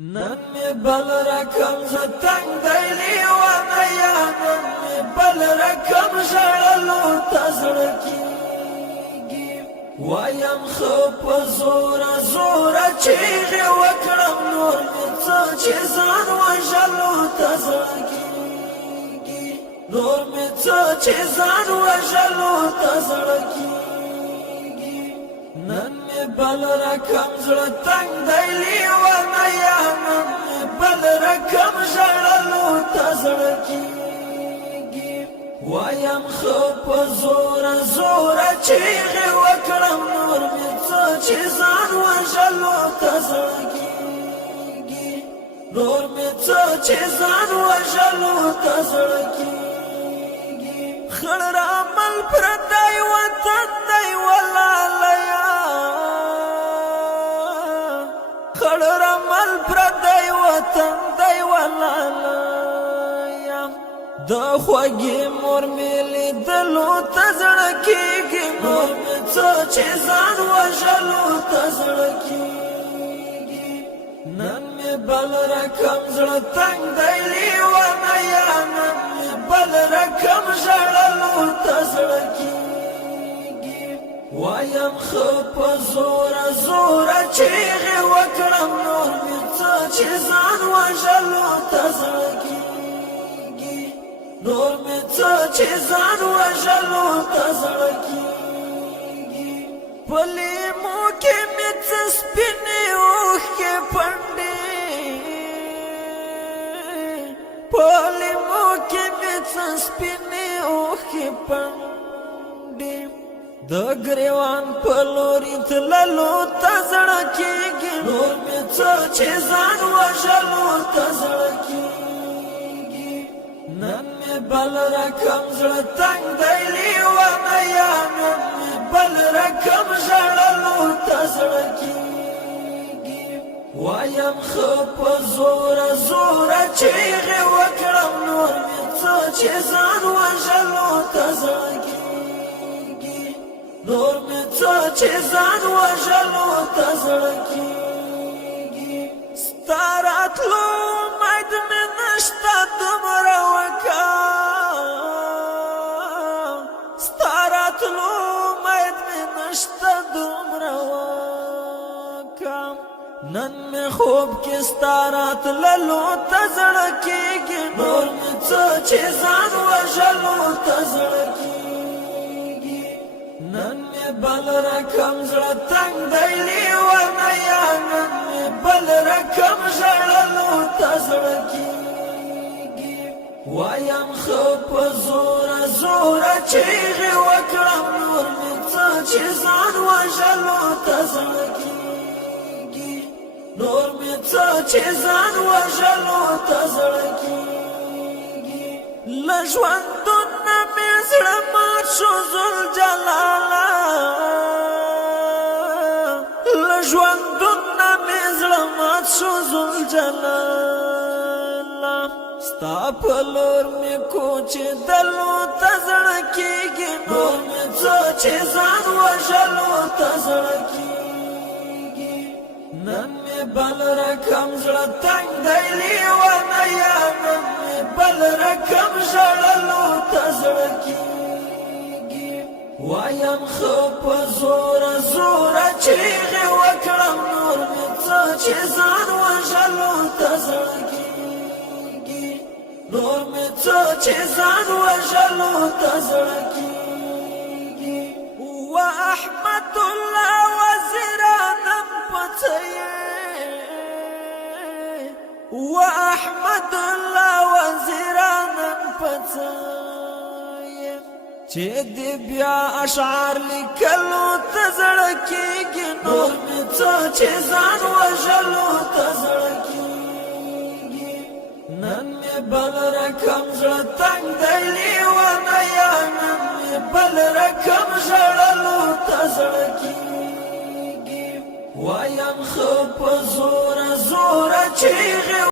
نن می بل رقم زتنگ دیلی وانا یا نن می بل رقم ژړلو تزړکیږي وایم خو په زوره زوره چیغې وکړم نور مې څه چې ځان وژلو تزړکیږي نور مې څه چې ځان وژلو تزړکیږي نن می بل رقم زړه تنگ دیلی وانا یا نن می بل رقم ژړلو تزړکیږي وایم خو په زوره زوره چیغې وکړم نور مې څه چې ځان وژلو تزړکیږي نور مې څه چې ځان وژلو تزړکیږي خړ رامل پردی وطن دی ولاله خړ رمل پردی وطن دی ولاله د خوږې مور مې لیدلو تزړکیږي نور مې څه چې ځان وژلو تزړکیږي نن مې بل رقم زړه تنگ دی لیوانه یا نن مې بل رقم ژړلو تزړکیږي وایم خو په زوره زوره چیغې وکړم نور مې څه چې ځان وژلو تزړکیږي نور مې څه چې ځان وژلو تزړکیږي په لیمو کې مې څه سپینې اوښکې پنډې په لیمو کې مې څه سپینې اوښکې پنډې د ګریوان په لوري تللو تزړکیږي نور مې څه چې ځان وژلو تزړکیږي نن مې بل رقم زړه تنگ دی لیوانه یا نن مې بل رقم ژړلو تزړکیږي وایم خو په زوره زوره چیغې وکړم نور مې څه چې ځان وژلو تزړکیږي نور مې څه چې ځان وژلو تزړکیږي ستا راتلو امید مې نشته دومره وکړه ستا راتلو امید مې نشته دومره وکړه نن مې خوب کې ستا راتللو تزړکیږي نور مې څه چې ځان وژلو تزړکیږي نن مې بل رقم زړه تنگ دی لیوانه یا نن مې بل رقم ژړلو تزړکیږي وایم خو په زوره زوره چیغې وکړم نور مې څه چې ځان وژلو تزړکیږي نور مې څه چې ځان وژلو تزړکیږي له ژوندونه مې زړه مات شو ذوالجلاله له ژوندونه مې زړه مات شو ذوالجلاله ستا په لور مې کوچېدلو تزړکیږي نور مې څه چې ځان وژلو تزړکیږي نن مې بل رقم زړه تنگ دی لیوانه یا نن مې بل رقم ژړلو تزړکیږي وایم خو په زوره زوره چیغې وکړم نور مې څه چې ځان وژلو تزړکیږي نور مې څه چې ځان وژلو تزړکیږي و احمد الله وزیرانم پڅې و احمد الله وزیرانم پڅې چې دې بیا اشعار لیکلو تزړکیږي نور مې څه چې ځان وژلو تزړکیږي نن مې بل رقم زړه تنگ دی لیوانه یا نن مې بل رقم ژړلو تزړکیږي وایم خو په زوره زوره چیغې